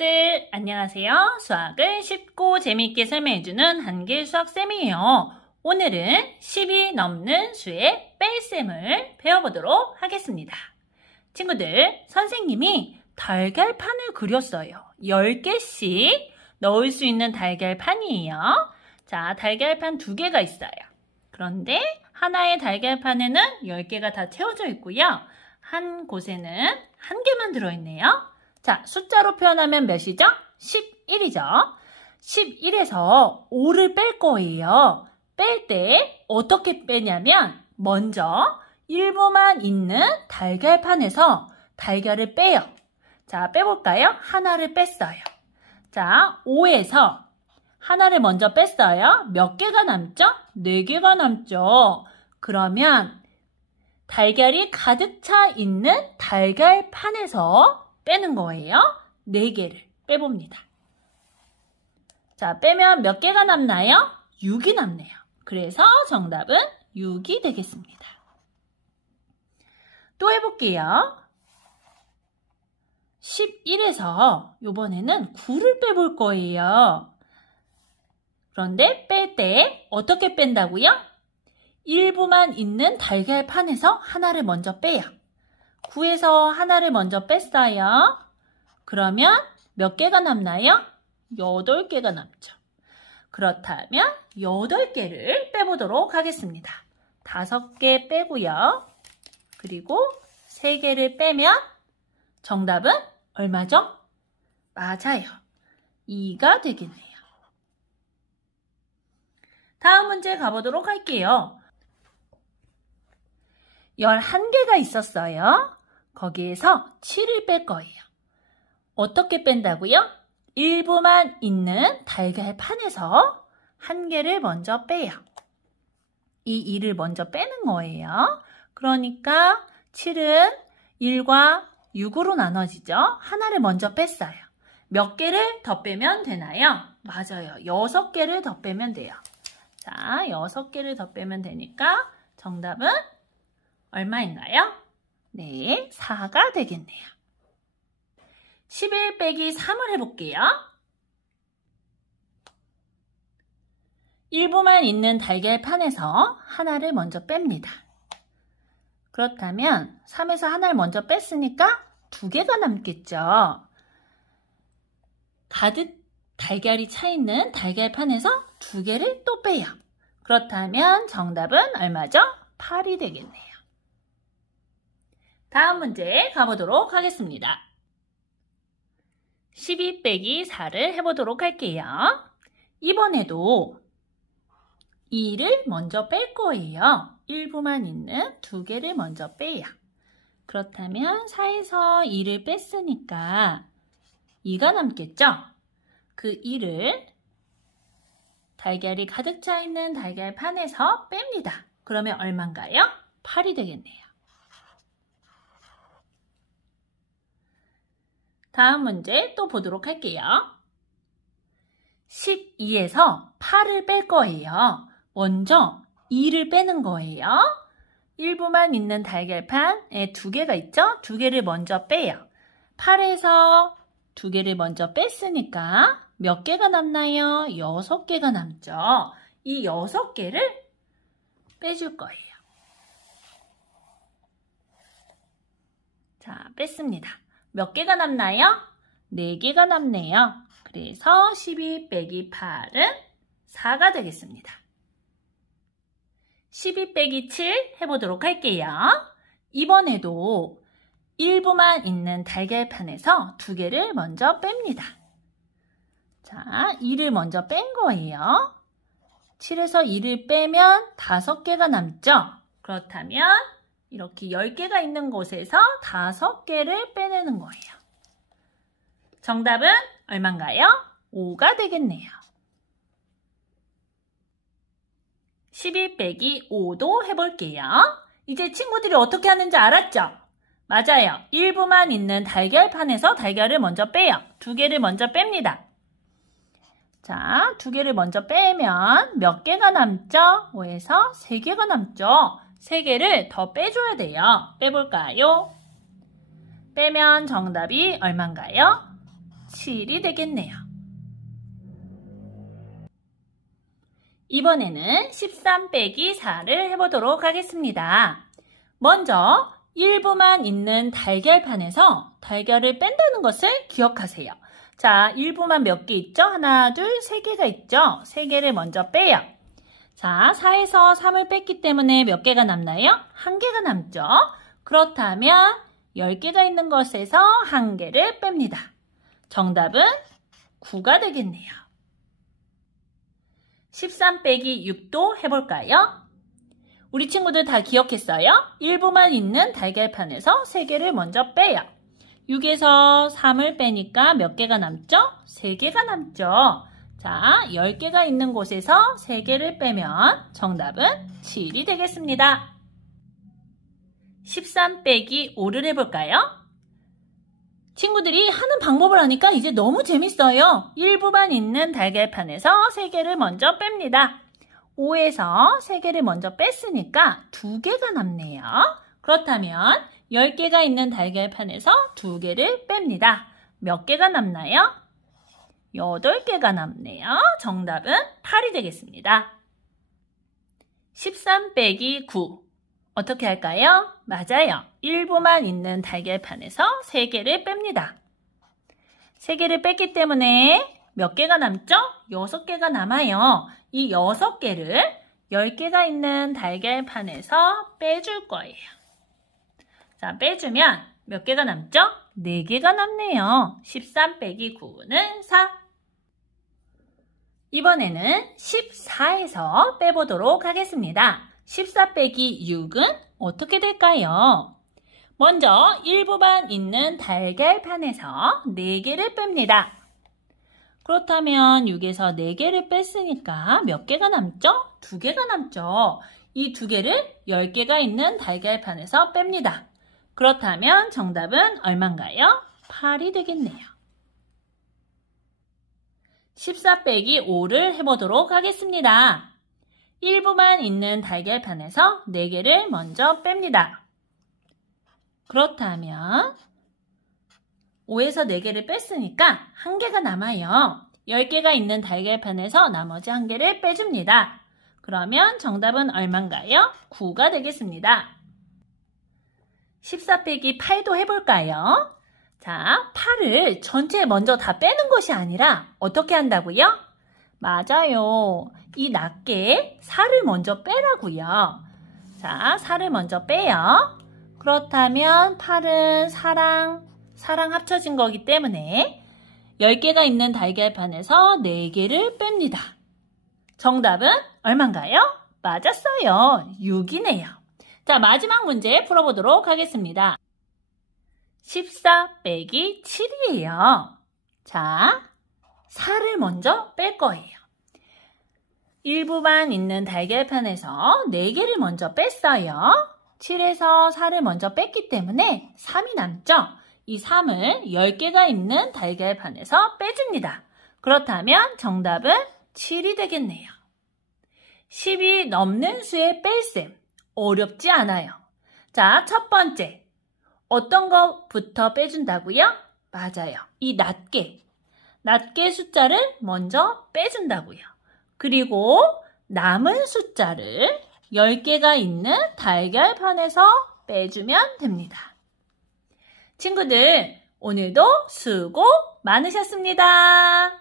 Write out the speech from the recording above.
친구들 안녕하세요. 수학을 쉽고 재미있게 설명해주는 한길수학쌤이에요. 오늘은 10이 넘는 수의 뺄셈을 배워보도록 하겠습니다. 친구들, 선생님이 달걀판을 그렸어요. 10개씩 넣을 수 있는 달걀판이에요. 자, 달걀판 2개가 있어요. 그런데 하나의 달걀판에는 10개가 다 채워져 있고요. 한 곳에는 1개만 들어있네요. 자, 숫자로 표현하면 몇이죠? 11이죠. 11에서 5를 뺄 거예요. 뺄 때 어떻게 빼냐면 먼저 일부만 있는 달걀판에서 달걀을 빼요. 자, 빼볼까요? 하나를 뺐어요. 자, 5에서 하나를 먼저 뺐어요. 몇 개가 남죠? 4개가 남죠. 그러면 달걀이 가득 차 있는 달걀판에서 빼는 거예요. 4개를 빼봅니다. 자, 빼면 몇 개가 남나요? 6이 남네요. 그래서 정답은 6이 되겠습니다. 또 해볼게요. 11에서 이번에는 9를 빼볼 거예요. 그런데 뺄 때 어떻게 뺀다고요? 일부만 있는 달걀판에서 하나를 먼저 빼요. 9에서 하나를 먼저 뺐어요. 그러면 몇 개가 남나요? 8개가 남죠. 그렇다면 8개를 빼보도록 하겠습니다. 5개 빼고요. 그리고 3개를 빼면 정답은 얼마죠? 맞아요. 2가 되겠네요. 다음 문제 가보도록 할게요. 11개가 있었어요. 거기에서 7을 뺄 거예요. 어떻게 뺀다고요? 일부만 있는 달걀판에서 1개를 먼저 빼요. 이 2를 먼저 빼는 거예요. 그러니까 7은 1과 6으로 나눠지죠. 하나를 먼저 뺐어요. 몇 개를 더 빼면 되나요? 맞아요. 6개를 더 빼면 돼요. 자, 6개를 더 빼면 되니까 정답은 얼마인가요? 네, 4가 되겠네요. 11 빼기 3을 해볼게요. 일부만 있는 달걀판에서 하나를 먼저 뺍니다. 그렇다면 3에서 하나를 먼저 뺐으니까 2개가 남겠죠. 가득 달걀이 차 있는 달걀판에서 2개를 또 빼요. 그렇다면 정답은 얼마죠? 8이 되겠네요. 다음 문제 가보도록 하겠습니다. 12 빼기 4를 해보도록 할게요. 이번에도 2를 먼저 뺄 거예요. 일부만 있는 2개를 먼저 빼요. 그렇다면 4에서 2를 뺐으니까 2가 남겠죠? 그 2를 달걀이 가득 차 있는 달걀판에서 뺍니다. 그러면 얼마인가요? 8이 되겠네요. 다음 문제 또 보도록 할게요. 12에서 8을 뺄 거예요. 먼저 2를 빼는 거예요. 일부만 있는 달걀판에 2개가 있죠? 2개를 먼저 빼요. 8에서 2개를 먼저 뺐으니까 몇 개가 남나요? 6개가 남죠. 이 6개를 빼줄 거예요. 자, 뺐습니다. 몇 개가 남나요? 4개가 남네요. 그래서 12 빼기 8은 4가 되겠습니다. 12 빼기 7 해보도록 할게요. 이번에도 일부만 있는 달걀판에서 2개를 먼저 뺍니다. 자, 2를 먼저 뺀 거예요. 7에서 2를 빼면 5개가 남죠? 그렇다면 이렇게 10개가 있는 곳에서 5개를 빼내는 거예요. 정답은 얼마인가요? 5가 되겠네요. 12 빼기 5도 해볼게요. 이제 친구들이 어떻게 하는지 알았죠? 맞아요. 일부만 있는 달걀판에서 달걀을 먼저 빼요. 2개를 먼저 뺍니다. 자, 2개를 먼저 빼면 몇 개가 남죠? 5에서 3개가 남죠? 3개를 더 빼줘야 돼요. 빼볼까요? 빼면 정답이 얼마인가요? 7이 되겠네요. 이번에는 13 빼기 4를 해보도록 하겠습니다. 먼저 일부만 있는 달걀판에서 달걀을 뺀다는 것을 기억하세요. 자, 일부만 몇 개 있죠? 하나, 둘, 세 개가 있죠? 세 개를 먼저 빼요. 자, 4에서 3을 뺐기 때문에 몇 개가 남나요? 한 개가 남죠? 그렇다면 10개가 있는 것에서 한 개를 뺍니다. 정답은 9가 되겠네요. 13 빼기 6도 해볼까요? 우리 친구들 다 기억했어요? 일부만 있는 달걀판에서 3개를 먼저 빼요. 6에서 3을 빼니까 몇 개가 남죠? 3개가 남죠. 자, 10개가 있는 곳에서 3개를 빼면 정답은 7이 되겠습니다. 13 빼기 5를 해볼까요? 친구들이 하는 방법을 하니까 이제 너무 재밌어요. 일부만 있는 달걀판에서 3개를 먼저 뺍니다. 5에서 3개를 먼저 뺐으니까 2개가 남네요. 그렇다면 10개가 있는 달걀판에서 2개를 뺍니다. 몇 개가 남나요? 8개가 남네요. 정답은 8이 되겠습니다. 13 빼기 9. 어떻게 할까요? 맞아요. 일부만 있는 달걀판에서 3개를 뺍니다. 3개를 뺐기 때문에 몇 개가 남죠? 6개가 남아요. 이 6개를 10개가 있는 달걀판에서 빼줄 거예요. 자, 빼주면 몇 개가 남죠? 4개가 남네요. 13 빼기 9는 4. 이번에는 14에서 빼보도록 하겠습니다. 14 빼기 6은 어떻게 될까요? 먼저 일부만 있는 달걀판에서 4개를 뺍니다. 그렇다면 6에서 4개를 뺐으니까 몇 개가 남죠? 2개가 남죠. 이 2개를 10개가 있는 달걀판에서 뺍니다. 그렇다면 정답은 얼마인가요? 8이 되겠네요. 14 빼기 5를 해보도록 하겠습니다. 일부만 있는 달걀판에서 4개를 먼저 뺍니다. 그렇다면 5에서 4개를 뺐으니까 1개가 남아요. 10개가 있는 달걀판에서 나머지 1개를 빼줍니다. 그러면 정답은 얼마인가요? 9가 되겠습니다. 14 빼기 8도 해볼까요? 자, 8을 전체 먼저 다 빼는 것이 아니라 어떻게 한다고요? 맞아요. 이 낱개에 4를 먼저 빼라고요. 자, 4를 먼저 빼요. 그렇다면 8은 4랑 합쳐진 거기 때문에 10개가 있는 달걀판에서 4개를 뺍니다. 정답은 얼마인가요? 맞았어요. 6이네요. 자, 마지막 문제 풀어보도록 하겠습니다. 14 빼기 7이에요. 자, 4를 먼저 뺄 거예요. 일부만 있는 달걀판에서 4개를 먼저 뺐어요. 7에서 4를 먼저 뺐기 때문에 3이 남죠? 이 3을 10개가 있는 달걀판에서 빼줍니다. 그렇다면 정답은 7이 되겠네요. 10이 넘는 수의 뺄셈. 어렵지 않아요. 자, 첫 번째. 어떤 것부터 빼준다고요? 맞아요. 이 낱개 숫자를 먼저 빼준다고요. 그리고 남은 숫자를 10개가 있는 달걀판에서 빼주면 됩니다. 친구들, 오늘도 수고 많으셨습니다.